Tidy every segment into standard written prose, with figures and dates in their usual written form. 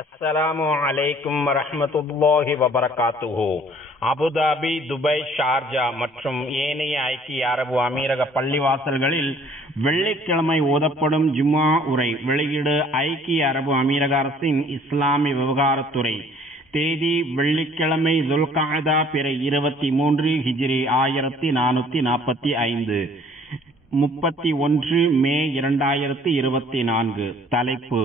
அஸ்ஸலாமு அலைக்கும் வரஹ்மத்துல்லாஹி வபரகாத்துஹு. அபுதாபி, துபாய், ஷார்ஜா மற்றும் ஏனைய ஐக்கிய அரபு அமீரக பள்ளிவாசல்களில் வெள்ளிக்கிழமை ஓதப்படும் ஜும்ஆ உரை வெளியீடு ஐக்கிய அரபு அமீரக அரசின் இஸ்லாமிய விவகாரத்துறை. தேதி வெள்ளிக்கிழமை துல்காதா பிறை 23 ஹிஜ்ரி 1445, 31 மே 2024. தலைப்பு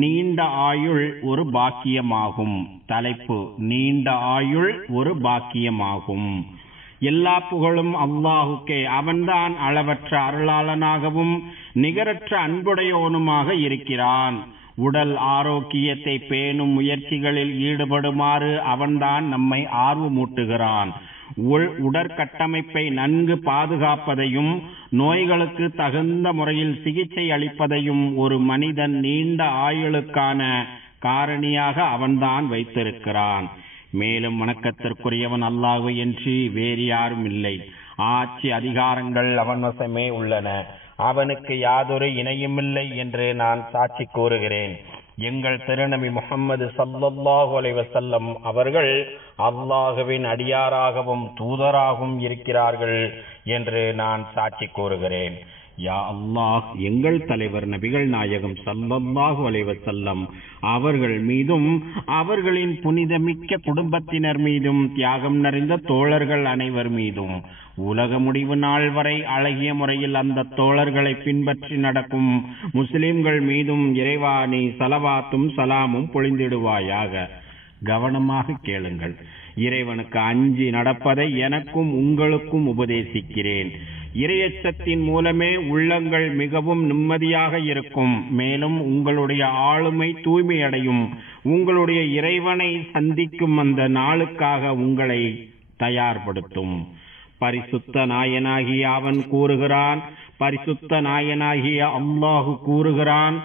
நீண்ட ஆயுள் ஒரு பாக்கியமாகும். தலைப்பு நீண்ட ஆயுள் ஒரு பாக்கியமாகும். எல்லா புகழும் அல்லாஹுக்கே. அவன்தான் அளவற்ற அருளாளனாகவும் நிகரற்ற அன்புடையவனுமாக இருக்கிறான். உடல் ஆரோக்கியத்தை பேணும் முயற்சிகளில் ஈடுபடுமாறு அவன்தான் நம்மை ஆர்வமூட்டுகிறான். உடற்கட்டமைப்பை நன்கு பாதுகாப்பதையும் நோய்களுக்கு தகுந்த முறையில் சிகிச்சை அளிப்பதையும் ஒரு மனிதன் நீண்ட ஆயுளுக்கான காரணியாக அவன்தான் வைத்திருக்கிறான். மேலும் வணக்கத்திற்குரியவன் அல்லாஹ் என்று வேறு யாரும் இல்லை. ஆட்சி அதிகாரங்கள் அவன் வசமே உள்ளன. அவனுக்கு யாதொரு இணையுமில்லை என்று நான் சாட்சி கூறுகிறேன். எங்கள் திருநபி முஹம்மது ஸல்லல்லாஹு அலைஹி வஸல்லம் அவர்கள் அல்லாஹ்வின் அடியாராகவும் தூதராகவும் இருக்கிறார்கள் என்று நான் சாட்சி கூறுகிறேன். யா அல்லாஹ், எங்கள் தலைவர் நபிகள் நாயகம் ஸல்லல்லாஹு அலைஹி வஸல்லம் அவர்கள் மீதும் அவர்களின் புனிதமிக்க குடும்பத்தினர் மீதும் தியாகம் நிறைந்த தோழர்கள் அனைவர் மீதும் உலக முடிவு நாள் வரை அழகிய முறையில் அந்த தோழர்களை பின்பற்றி நடக்கும் முஸ்லிம்கள் மீதும் இறைவா நீ ஸலவாத்தும் சலாமும் பொழிந்திடுவாயாக. கவனமாக கேளுங்கள். இறைவனுக்கு அஞ்சி நடப்பதை எனக்கும் உங்களுக்கும் உபதேசிக்கிறேன். இறையச்சத்தின் மூலமே உள்ளங்கள் மிகவும் நிம்மதியாக இருக்கும். மேலும் உங்களுடைய ஆளுமை தூய்மையடையும். உங்களுடைய இறைவனை சந்திக்கும் அந்த நாளுக்காக உங்களை தயார்படுத்தும். பரிசுத்த நாயனாகிய அவன் கூறுகிறான், பரிசுத்த நாயனாகிய அல்லாஹு கூறுகிறான்,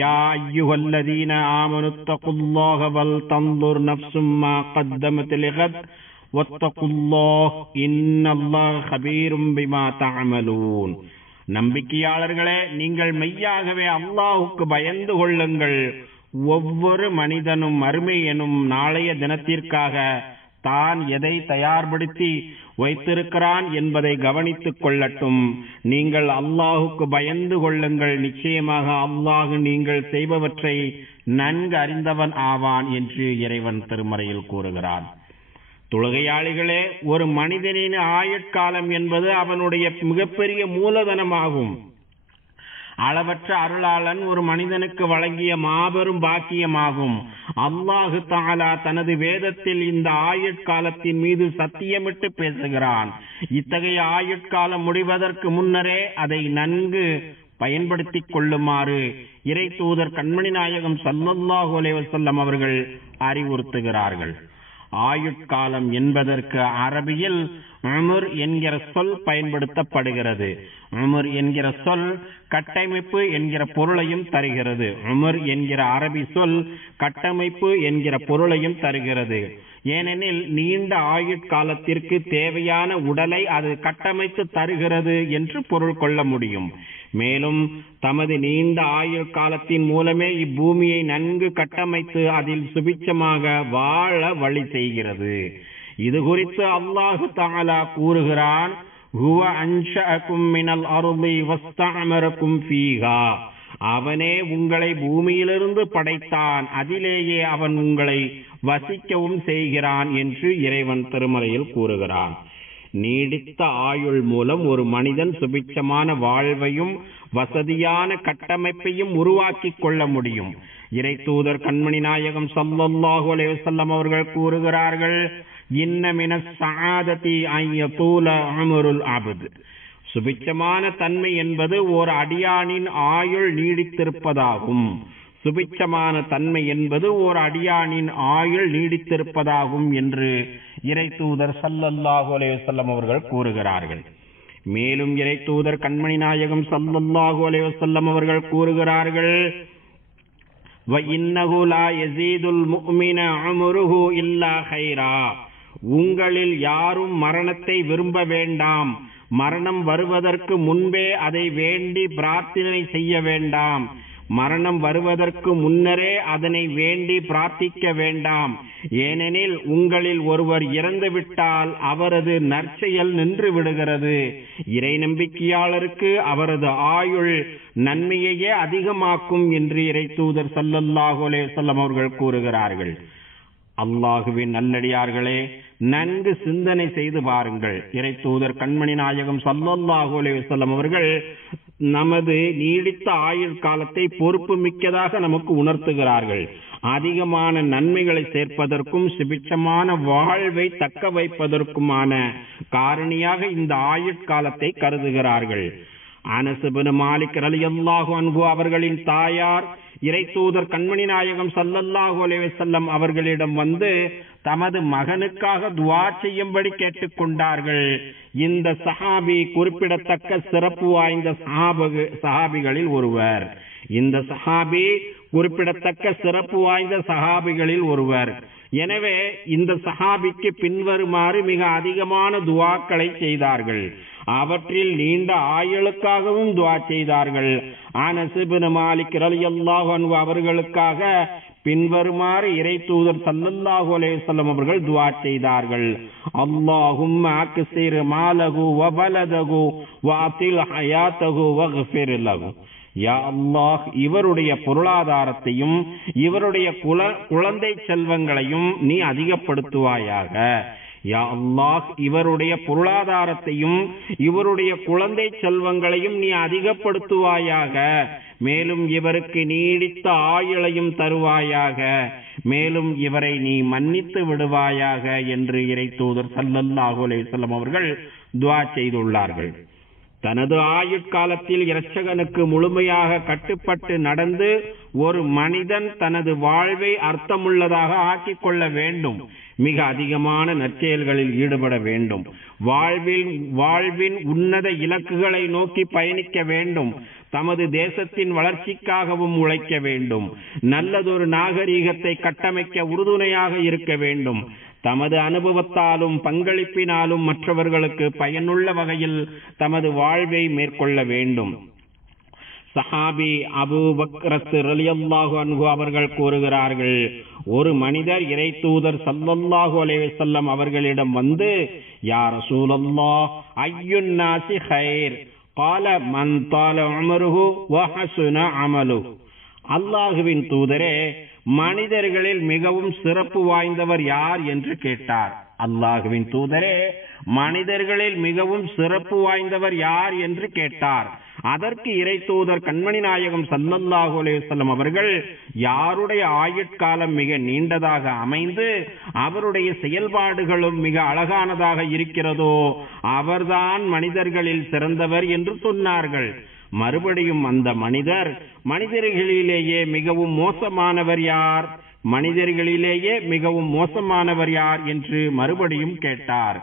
யா அய்யுஹல்லதீன ஆமனுத்தகுல்லாஹ வல் தன்துர் நஃப்சும் மா கத்தமத் லிகத் வத்தகுல்லாஹ் இன்னல்லாஹ கபீரும் பிமா தஅமலூன். நம்பிக்கையாளர்களே, நீங்கள் மெய்யாகவே அல்லாஹுக்கு பயந்து கொள்ளுங்கள். ஒவ்வொரு மனிதனும் மறுமை எனும் நாளைய தினத்திற்காக தான் எதை தயார்படுத்தி வைத்திருக்கிறான் என்பதை கவனித்துக் கொள்ளட்டும். நீங்கள் அல்லாஹுக்கு பயந்து கொள்ளுங்கள். நிச்சயமாக அல்லாஹு நீங்கள் செய்பவற்றை நன்கு அறிந்தவன் ஆவான் என்று இறைவன் திருமறையில் கூறுகிறான். தொழுகையாளிகளே, ஒரு மனிதனின் ஆயுட்காலம் என்பது அவனுடைய மிகப்பெரிய மூலதனமாகும். அளவற்ற அருளாளன் ஒரு மனிதனுக்கு வழங்கிய மாபெரும் பாக்கியமாகும். அல்லாஹு தஆலா தனது வேதத்தில் இந்த ஆயுட்காலத்தின் மீது சத்தியமிட்டு பேசுகிறான். இத்தகைய ஆயுட்காலம் முடிவதற்கு முன்னரே அதை நன்கு பயன்படுத்திக் கொள்ளுமாறு இறை தூதர் கண்மணி நாயகம் ஸல்லல்லாஹு அலைஹி வஸல்லம் அவர்கள் அறிவுறுத்துகிறார்கள். ஆயுட்காலம் என்பதற்கு அரபியில் உம்ர் என்கிற சொல் பயன்படுத்தப்படுகிறது. உம்ர் என்கிற சொல் கட்டமைப்பு என்கிற பொருளையும் தருகிறது. உம்ர் என்கிற அரபி சொல் கட்டமைப்பு என்கிற பொருளையும் தருகிறது. ஏனெனில் நீண்ட ஆயுட்காலத்திற்கு தேவையான உடலை அது கட்டமைத்து தருகிறது என்று பொருள் கொள்ள முடியும். மேலும் தமது நீண்ட ஆயுள் காலத்தின் மூலமே இப்பூமியை நன்கு கட்டமைத்து அதில் சுபிட்சமாக வாழ வழி செய்கிறது. இது குறித்து அல்லாஹு தஆலா கூறுகிறான், ஹுவ அன்ஷஅகும் மினல் அர்தி வஸ்தஅமரகும் ஃபீஹா. அவனே உங்களை பூமியிலிருந்து படைத்தான், அதிலேயே அவன் உங்களை வசிக்கவும் செய்கிறான் என்று இறைவன் திருமறையில் கூறுகிறான். நீடித்த ஆயுள் மூலம் ஒரு மனிதன் சுபிட்சமான வாழ்வையும் வசதியான கட்டமைப்பையும் உருவாக்கி கொள்ள முடியும். இறை தூதர் கண்மணி நாயகம் ஸல்லல்லாஹு அலைஹி வஸல்லம் அவர்கள் கூறுகிறார்கள், இன்ன மினஸ் ஸஆததி அன் யதூல உம்ருல் அப்த். சுபிட்சமான தன்மை என்பது ஓர் அடியானின் ஆயுள் நீடித்திருப்பதாகும். சுபிட்சமான தன்மை என்பது ஓர் அடியானின் ஆயுள் நீடித்திருப்பதாகும் என்று இறை தூதர் ஸல்லல்லாஹு அலைஹி வஸல்லம் அவர்கள் கூறுகிறார்கள். மேலும் இறை தூதர் கண்மணி நாயகம் ஸல்லல்லாஹு அலைஹி வஸல்லம் அவர்கள் கூறுகிறார்கள், வ இன்னஹு லா யஸீதுல் முஃமின உம்ருஹு இல்லா கைரா. உங்களில் யாரும் மரணத்தை விரும்ப வேண்டாம். மரணம் வருவதற்கு முன்பே அதை வேண்டி பிரார்த்தனை செய்ய வேண்டாம். மரணம் வருவதற்கு முன்னரே அதனை வேண்டி பிரார்த்திக்க வேண்டாம். ஏனெனில் உங்களில் ஒருவர் இறந்துவிட்டால் அவரது நற்செயல் நின்று விடுகிறது. இறை நம்பிக்கையாளருக்கு அவரது ஆயுள் நன்மையையே அதிகமாக்கும் என்று இறை தூதர் ஸல்லல்லாஹு அலைஹி வஸல்லம் அவர்கள் கூறுகிறார்கள். அல்லாஹுவின் நல்லடியார்களே, நன்கு சிந்தனை செய்து பாருங்கள். இறை தூதர் கண்மணி நாயகம் ஸல்லல்லாஹு அலைஹி வஸல்லம் அவர்கள் நமது நீடித்த ஆயுள் காலத்தை பொறுப்பு மிக்கதாக நமக்கு உணர்த்துகிறார்கள். அதிகமான நன்மைகளை சேர்ப்பதற்கும் சுபிட்சமான வாழ்வை தக்க வைப்பதற்குமான காரணியாக இந்த ஆயுட்காலத்தை கருதுகிறார்கள். அனஸ் இப்னு மாலிக் ரலியல்லாஹு அன்ஹு அவர்களின் தாயார் இறை தூதர் கண்மணி நாயகம் ஸல்லல்லாஹு அலைஹி வஸல்லம் அவர்களிடம் வந்து தமது மகனுக்காக துஆ செய்யும்படி கேட்டுக்கொண்டார்கள். இந்த சஹாபி குறிப்பிடத்தக்க சிறப்பு வாய்ந்த சஹாபிகளில் ஒருவர். எனவே இந்த சஹாபிக்கு பின்வருமாறு மிக அதிகமான துஆக்களை செய்தார்கள். அவற்றில் நீண்ட ஆயுளுக்காகவும் துஆ செய்தார்கள். அனஸ் இப்னு மாலிக் ரலியல்லாஹு அன்ஹு அவர்களுக்காக பின்வருமாறு இறை தூதர் ஸல்லல்லாஹு அலைஹி வஸல்லம் அவர்கள் துஆ செய்தார்கள். அல்லாஹும்ம அக்ஸிர் மாலஹு வ பலதஹு வ அத்தில் ஹயாத்தஹு வக்ஃபிர் லஹு. யா அல்லாஹ், இவருடைய பொருளாதாரத்தையும் இவருடைய குழந்தை செல்வங்களையும் நீ அதிகப்படுத்துவாயாக. யா அல்லாஹ், இவருடைய பொருளாதாரத்தையும் இவருடைய குழந்தை செல்வங்களையும் நீ அதிகப்படுத்துவாயாக. மேலும் இவருக்கு நீடித்த ஆயுளையும் தருவாயாக. மேலும் இவரை நீ மன்னித்து விடுவாயாக என்று இறை தூதர் ஸல்லல்லாஹு அலைஹி வஸல்லம் அவர்கள் துஆ செய்துள்ளார்கள். தனது ஆயுட்காலத்தில் இரட்சகனுக்கு முழுமையாக கட்டுப்பட்டு நடந்து ஒரு மனிதன் தனது வாழ்வை அர்த்தமுள்ளதாக ஆக்கிக் கொள்ள வேண்டும். மிக அதிகமான நற்செயல்களில் ஈடுபட வேண்டும். வாழ்வின் உன்னத இலக்குகளை நோக்கி பயணிக்க வேண்டும். தமது தேசத்தின் வளர்ச்சிக்காகவும் உழைக்க வேண்டும். நல்லதொரு நாகரீகத்தை கட்டமைக்க உறுதுணையாக இருக்க வேண்டும். தமது அனுபவத்தாலும் பங்களிப்பினாலும் மற்றவர்களுக்கு பயனுள்ள வகையில் தமது வாழ்வை மேற்கொள்ள வேண்டும். சஹாபி அபூ பக்ர் ரலியல்லாஹு அன்ஹு அவர்கள் கூறுகிறார்கள், ஒரு மனிதர் இறை தூதர் ஸல்லல்லாஹு அலைஹி வஸல்லம் அவர்களிடம் வந்து, யா ரசூலல்லாஹ், அய்யுன் நாஸி கைர்? قال من طال عمره وحسن عمله. அல்லாஹுவின் தூதரே, மனிதர்களில் மிகவும் சிறப்பு வாய்ந்தவர் யார் என்று கேட்டார். அல்லாஹுவின் தூதரே, மனிதர்களில் மிகவும் சிறப்பு வாய்ந்தவர் யார் என்று கேட்டார். அதற்கு இறை தூதர் கண்மணி நாயகம் ஸல்லல்லாஹு அலைஹி வஸல்லம் அவர்கள், யாருடைய ஆயுட்காலம் மிக நீண்டதாக அமைந்து அவருடைய செயல்பாடுகளும் மிக அழகானதாக இருக்கிறதோ அவர்தான் மனிதர்களில் சிறந்தவர் என்று சொன்னார்கள். மறுபடியும் அந்த மனிதர், மனிதர்களிலேயே மிகவும் மோசமானவர் யார்? மனிதர்களிலேயே மிகவும் மோசமானவர் யார் என்று மறுபடியும் கேட்டார்.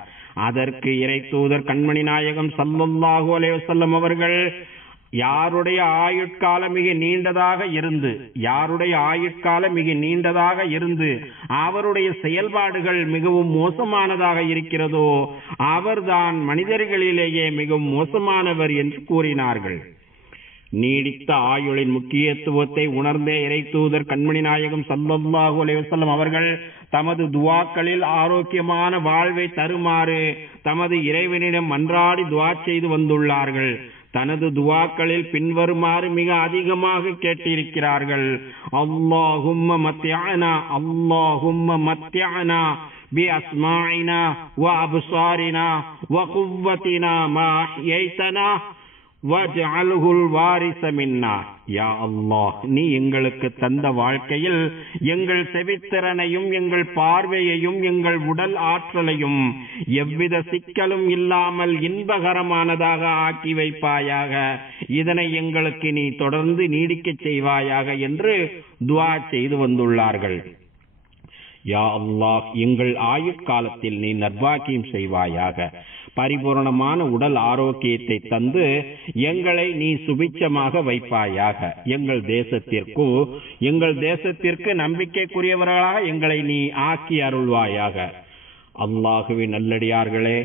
அதற்கு இறை தூதர் கண்மணி நாயகம் ஸல்லல்லாஹு அலைஹி வஸல்லம் அவர்கள், யாருடைய ஆயுட்காலம் மிக நீண்டதாக இருந்து அவருடைய செயல்பாடுகள் மிகவும் மோசமானதாக இருக்கிறதோ அவர்தான் மனிதர்களிலேயே மிகவும் மோசமானவர் என்று கூறினார்கள். நீடித்த ஆயுளின் முக்கியத்துவத்தை உணர்ந்தே இறை தூதர் கண்மணி நாயகம் ஸல்லல்லாஹு அலைஹி வஸல்லம் அவர்கள் தமது துஆக்களில் ஆரோக்கியமான வாழ்வை தருமாறு தமது இறைவனிடம் மன்றாடி துஆ செய்து வந்துள்ளார்கள். தனது துஆக்களில் பின்வருமாறு மிக அதிகமாக கேட்டிருக்கிறார்கள். அல்லாஹும்ம மத்திஅனா பி அஸ்மாஇனா வ அப்சாரினா வ குவ்வத்தினா மா அஹ்யைதனா வஜ்அல்ஹுல் வாரிஸ மின்னா. யா அல்லாஹ், நீ எங்களுக்கு தந்த வாழ்க்கையில் எங்கள் செவித்திறனையும் எங்கள் பார்வையையும் எங்கள் உடல் ஆற்றலையும் எவ்வித சிக்கலும் இல்லாமல் இன்பகரமானதாக ஆக்கி வைப்பாயாக. இதனை எங்களுக்கு நீ தொடர்ந்து நீடிக்க செய்வாயாக என்று துஆ செய்து வந்துள்ளார்கள். யா அல்லாஹ், எங்கள் ஆயுட்காலத்தில் நீ நற்பாக்கியம் செய்வாயாக. பரிபூர்ணமான உடல் ஆரோக்கியத்தை தந்து எங்களை நீ சுபிட்சமாக வைப்பாயாக. எங்கள் தேசத்திற்கு நம்பிக்கைக்குரியவர்களாக எங்களை நீ ஆக்கி அருள்வாயாக. அல்லாஹுவின் நல்லடியார்களே,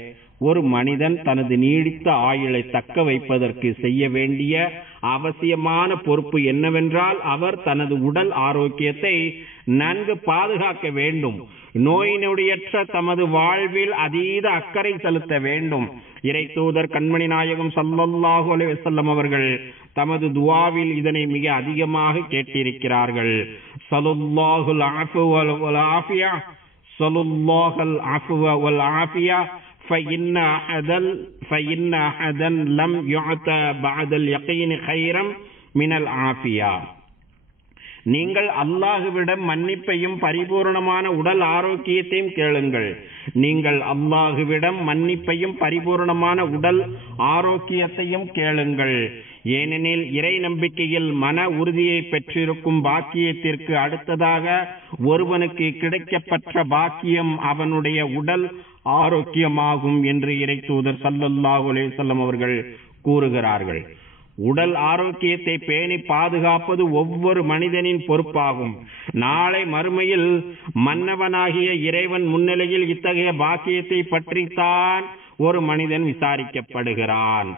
ஒரு மனிதன் தனது நீடித்த ஆயுளை தக்க வைப்பதற்கு செய்ய வேண்டிய அவசியமான பொறுப்பு என்னவென்றால் அவர் தனது உடல் ஆரோக்கியத்தை நன்கு பாதுகாக்க வேண்டும். நோய் நொடியற்ற தமது வாழ்வில் அதீத அக்கறை செலுத்த வேண்டும். இறை தூதர் கண்மணி நாயகம் ஸல்லல்லாஹு அலைஹி வஸல்லம் அவர்கள் தமது துஆவில் இதனை மிக அதிகமாக கேட்டிருக்கிறார்கள். ஸல்லல்லாஹுல் அஃப்வ வல் ஆஃபியா, ஸல்லல்லாஹுல் அஃப்வ வல் ஆஃபியா, فإن أحدا لم يعط بعد اليقين خيرا من العافية. நீங்கள் அல்லாஹுவிடம் மன்னிப்பையும் பரிபூர்ணமான உடல் ஆரோக்கியத்தையும் கேளுங்கள். நீங்கள் அல்லாஹுவிடம் மன்னிப்பையும் பரிபூர்ணமான உடல் ஆரோக்கியத்தையும் கேளுங்கள். ஏனெனில் இறை நம்பிக்கையில் மன உறுதியை பெற்றிருக்கும் பாக்கியத்திற்கு அடுத்ததாக ஒருவனுக்கு கிடைக்கப்பெற்ற பாக்கியம் அவனுடைய உடல் ஆரோக்கியமாகும் என்று இறை தூதர் ஸல்லல்லாஹு அலைஹி வஸல்லம் அவர்கள் கூறுகிறார்கள். உடல் ஆரோக்கியத்தை பேணி பாதுகாப்பது ஒவ்வொரு மனிதனின் பொறுப்பாகும். நாளை மறுமையில் மன்னவனாகிய இறைவன் முன்னிலையில் இத்தகைய பாக்கியத்தை பற்றித்தான் ஒரு மனிதன் விசாரிக்கப்படுகிறான்.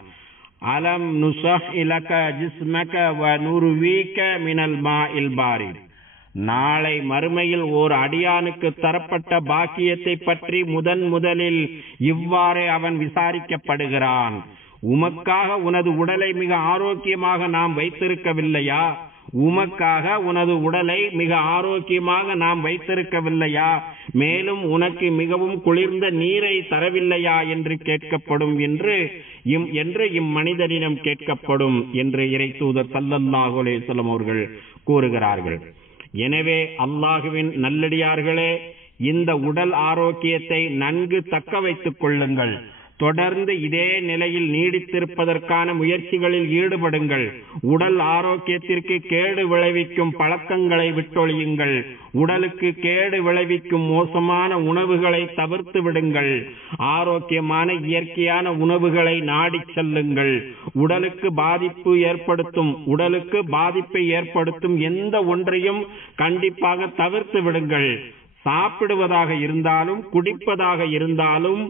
அலம் நுஸஹ் இலக ஜிஸ்மக வ நுர்வீக மினல் மாஇல் பாரித். நாளை மறுமையில் ஓர் அடியானுக்கு தரப்பட்ட பாக்கியத்தை பற்றி முதலில் இவ்வாறே அவன் விசாரிக்கப்படுகிறான். உமக்காக உனது உடலை மிக ஆரோக்கியமாக நாம் வைத்திருக்கவில்லையா? உமக்காக உனது உடலை மிக ஆரோக்கியமாக நாம் வைத்திருக்கவில்லையா? மேலும் உனக்கு மிகவும் குளிர்ந்த நீரை தரவில்லையா என்று கேட்கப்படும் என்று இம்மனிதனிடம் கேட்கப்படும் என்று இறை தூதர் ஸல்லல்லாஹு அலைஹி வஸல்லம் அவர்கள் கூறுகிறார்கள். எனவே அல்லாஹுவின் நல்லடியார்களே, இந்த உடல் ஆரோக்கியத்தை நன்கு தக்க வைத்துக் கொள்ளுங்கள். தொடர்ந்து இதே நிலையில் நீடித்திருப்பதற்கான முயற்சிகளில் ஈடுபடுங்கள். உடல் ஆரோக்கியத்திற்கு கேடு விளைவிக்கும் பழக்கங்களை விட்டொழியுங்கள். உடலுக்கு கேடு விளைவிக்கும் மோசமான உணவுகளை தவிர்த்து விடுங்கள். ஆரோக்கியமான இயற்கையான உணவுகளை நாடி செல்லுங்கள். உடலுக்கு பாதிப்பை ஏற்படுத்தும் எந்த ஒன்றையும் கண்டிப்பாக தவிர்த்து விடுங்கள். சாப்பிடுவதாக இருந்தாலும் குடிப்பதாக இருந்தாலும்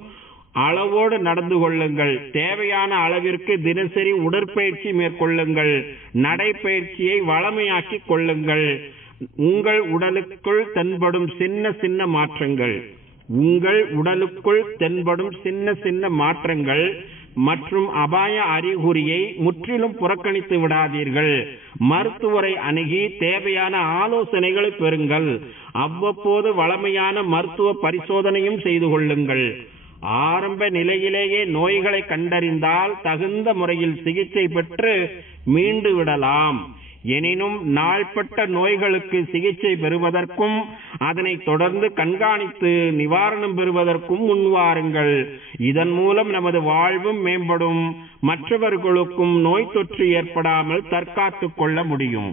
அளவோடு நடந்து கொள்ளுங்கள். தேவையான அளவிற்கு தினசரி உடற்பயிற்சி மேற்கொள்ளுங்கள். நடைப்பயிற்சியை வளமையாக்கிக் கொள்ளுங்கள். உங்கள் உடலுக்குள் தென்படும் சின்ன மாற்றங்கள் மற்றும் அபாய அறிகுறியை முற்றிலும் புறக்கணித்து விடாதீர்கள். மருத்துவரை அணுகி தேவையான ஆலோசனைகளை பெறுங்கள். அவ்வப்போது வளமையான மருத்துவ பரிசோதனையும் செய்து கொள்ளுங்கள். ஆரம்ப நிலையிலேயே நோய்களை கண்டறிந்தால் தகுந்த முறையில் சிகிச்சை பெற்று மீண்டு விடலாம். எனினும் நாள்பட்ட நோய்களுக்கு சிகிச்சை பெறுவதற்கும் அதனை தொடர்ந்து கண்காணித்து நிவாரணம் பெறுவதற்கும் முன்வாருங்கள். இதன் மூலம் நமது வாழ்வும் மேம்படும். மற்றவர்களுக்கும் நோய் தொற்று ஏற்படாமல் தற்காத்துக் கொள்ள முடியும்.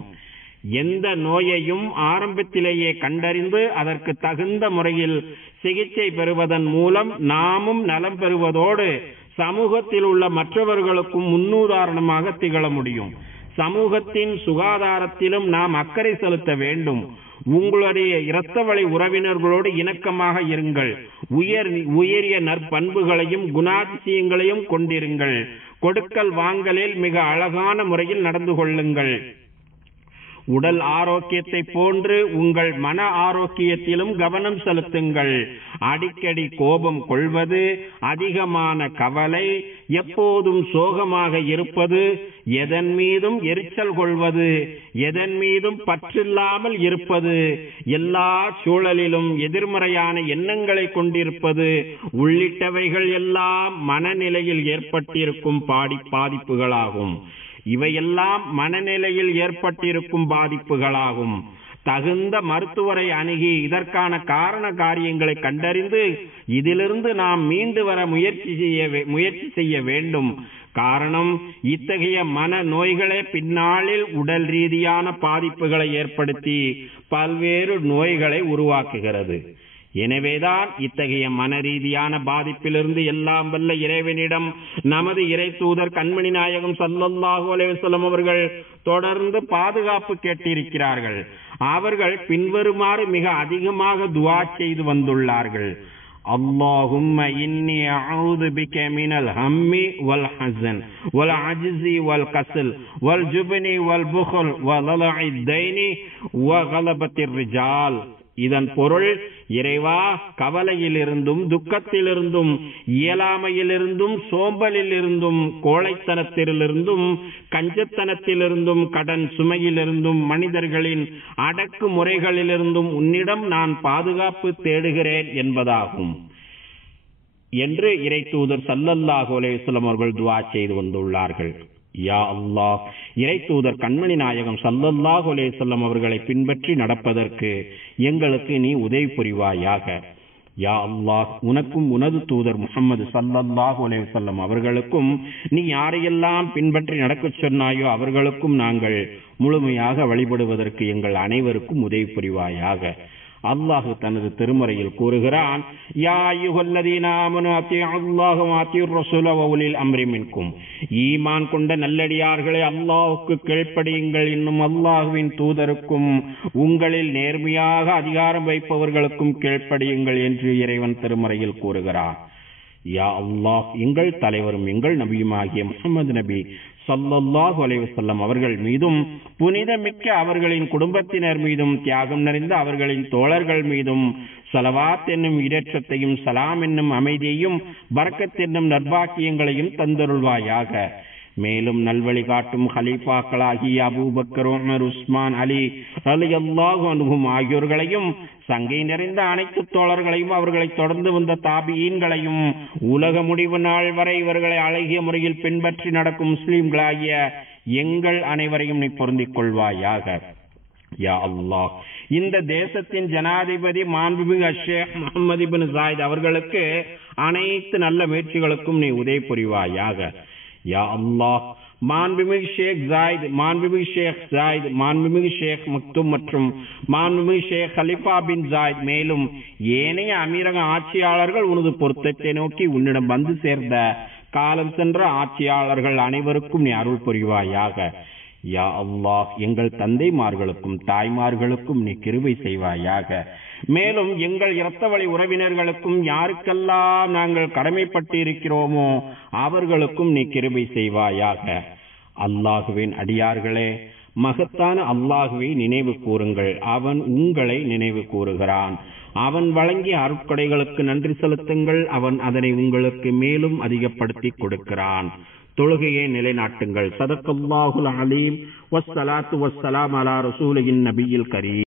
எந்த நோயையும் ஆரம்பத்திலேயே கண்டறிந்து அதற்கு தகுந்த முறையில் சிகிச்சை பெறுவதன் மூலம் நாமும் நலம் பெறுவதோடு சமூகத்தில் உள்ள மற்றவர்களுக்கும் முன்னுதாரணமாக திகழ முடியும். சமூகத்தின் சுகாதாரத்திலும் நாம் அக்கறை செலுத்த வேண்டும். உங்களுடைய இரத்த வழி உறவினர்களோடு இணக்கமாக இருங்கள். உயரிய நற்பண்புகளையும் குணாதிசயங்களையும் கொண்டிருங்கள். கொடுக்கல் வாங்கலில் மிக அழகான முறையில் நடந்து கொள்ளுங்கள். உடல் ஆரோக்கியத்தை போன்று உங்கள் மன ஆரோக்கியத்திலும் கவனம் செலுத்துங்கள். அடிக்கடி கோபம் கொள்வது, அதிகமான கவலை, எப்போதும் சோகமாக இருப்பது, எதன் மீதும் எரிச்சல் கொள்வது, எதன் மீதும் பற்றில்லாமல் இருப்பது, எல்லா சூழலிலும் எதிர்மறையான எண்ணங்களை கொண்டிருப்பது உள்ளிட்டவைகள் எல்லாம் மனநிலையில் ஏற்பட்டிருக்கும் பாதிப்புகளாகும். இவையெல்லாம் மனநிலையில் ஏற்பட்டிருக்கும் பாதிப்புகளாகும். தகுந்த மருத்துவரை அணுகி இதற்கான காரண காரியங்களை கண்டறிந்து இதிலிருந்து நாம் மீண்டு வர முயற்சி செய்ய வேண்டும். காரணம், இத்தகைய மன நோய்களே பின்னாளில் உடல் ரீதியான பாதிப்புகளை ஏற்படுத்தி பல்வேறு நோய்களை உருவாக்குகிறது. எனவேதான் இத்தகைய மன ரீதியான பாதிப்பிலிருந்து எல்லாம் வல்ல இறைவனிடம் நமது இறை தூதர் கண்மணி நாயகம் ஸல்லல்லாஹு அலைஹி வஸல்லம் அவர்கள் தொடர்ந்து பாதுகாப்பு கேட்டிருக்கிறார்கள். அவர்கள் பின்வருமாறு மிக அதிகமாக துஆ செய்து வந்துள்ளார்கள். அல்லாஹும்ம இன்னி அஊது பிக மினல் ஹம்மி வல் ஹஸன் வல் அஜ்ஸி வல் கஸல் வல் ஜுப்னி வல் புக்ல் வ லலஇத் தைனி வ கலபத்திர் ரிஜால். இதன் பொருள், இறைவா, கவலையிலிருந்தும் துக்கத்திலிருந்தும் இயலாமையிலிருந்தும் சோம்பலிலிருந்தும் கோழைத்தனத்திலிருந்தும் கஞ்சத்தனத்திலிருந்தும் கடன் சுமையிலிருந்தும் மனிதர்களின் அடக்குமுறைகளிலிருந்தும் உன்னிடம் நான் பாதுகாப்பு தேடுகிறேன் என்பதாகும் என்று இறை தூதர் ஸல்லல்லாஹு அலைஹி வஸல்லம் அவர்கள் துஆ செய்து வந்துள்ளார்கள். யா அல்லாஹ், இறை தூதர் கண்மணி நாயகம் ஸல்லல்லாஹு அலைஹி வஸல்லம் அவர்களை பின்பற்றி நடப்பதற்கு எங்களுக்கு நீ உதவி புரிவாயாக. யா அல்லாஹ், உனக்கும் உனது தூதர் முஹம்மது ஸல்லல்லாஹு அலைஹி வஸல்லம் அவர்களுக்கும் நீ யாரையெல்லாம் பின்பற்றி நடக்கச் சொன்னாயோ அவர்களுக்கும் நாங்கள் முழுமையாக வழிபடுவதற்கு எங்கள் அனைவருக்கும் உதவி புரிவாயாக. அல்லாஹ் தனது திருமறையில் கூறுகிறான், யா அய்யுஹல்லதீன ஆமனு அத்தீஉல்லாஹ வ அத்தீஉர் ரசூல வ உலில் அம்ரி மின்கும். ஈமான் கொண்ட நல்லடியார்களே, அல்லாஹ்வுக்கு கீழ்ப்படியுங்கள், இன்னும் அல்லாஹ்வின் தூதருக்கும் உங்களில் நேர்மையாக அதிகாரம் வைப்பவர்களுக்கும் கீழ்ப்படியுங்கள் என்று இறைவன் திருமறையில் கூறுகிறார். யா அல்லாஹ், எங்கள் தலைவரும் எங்கள் நபியுமாகிய முஹம்மது நபி ஸல்லல்லாஹு அலைஹி வஸல்லம் அவர்கள் மீதும் புனிதமிக்க அவர்களின் குடும்பத்தினர் மீதும் தியாகம் நிறைந்த அவர்களின் தோழர்கள் மீதும் ஸலவாத் என்னும் இரட்சத்தையும் சலாம் என்னும் அமைதியையும் பரக்கத் என்னும் நற்பாக்கியங்களையும் தந்தருள்வாயாக. மேலும் நல்வழி காட்டும் ஹலீஃபாக்களாகிய அபூபக்கர், உமர், உஸ்மான், அலி ரலியல்லாஹு அன்ஹும் ஆகியோர்களையும், சங்கை நிறைந்த அனைத்து தோழர்களையும், அவர்களை தொடர்ந்து வந்த தாபியீன்களையும், உலக முடிவு நாள் வரை இவர்களை அழகிய முறையில் பின்பற்றி நடக்கும் முஸ்லிம்களாகிய எங்கள் அனைவரையும் நீ பொருந்திக் கொள்வாயாக. யா அல்லாஹ், இந்த தேசத்தின் ஜனாதிபதி மாண்புமிகு ஷேக் முஹம்மது இப்னு ஜாயித் அவர்களுக்கு அனைத்து நல்ல முயற்சிகளுக்கும் நீ உதவி புரிவாயாக. யா அல்லாஹ், மாண்புமிகு ஷேக் ஜாயித், மாண்புமிகு ஷேக் ஜாயித், மாண்புமிகு ஷேக் மக்தும் மற்றும் மாண்புமிகு ஷேக் கலிஃபா பின் ஜாயித், மேலும் ஏனைய அமீரக ஆட்சியாளர்கள் உனது பொருத்தத்தை நோக்கி உன்னிடம் வந்து சேர்ந்த காலம் சென்ற ஆட்சியாளர்கள் அனைவருக்கும் நீ அருள் புரிவாயாக. யா அல்லாஹ், எங்கள் தந்தைமார்களுக்கும் தாய்மார்களுக்கும் நீ கிருபை செய்வாயாக. மேலும் எங்கள் இரத்த வழி உறவினர்களுக்கும் யாருக்கெல்லாம் நாங்கள் கடமைப்பட்டு இருக்கிறோமோ அவர்களுக்கும் நீ கிருபை செய்வாயாக. அல்லாஹுவின் அடியார்களே, மகத்தான அல்லாஹுவை நினைவு கூறுங்கள், அவன் உங்களை நினைவு கூறுகிறான். அவன் வழங்கிய அருட்கொடைகளுக்கு நன்றி செலுத்துங்கள், அவன் அதனை உங்களுக்கு மேலும் அதிகப்படுத்தி கொடுக்கிறான். தொழுகையை நிலைநாட்டுங்கள். ஸதக்கல்லாஹுல் அலீம். வஸ்ஸலாத்து வஸ்ஸலாம் அலா ரசூலின் நபியில் கரீம்.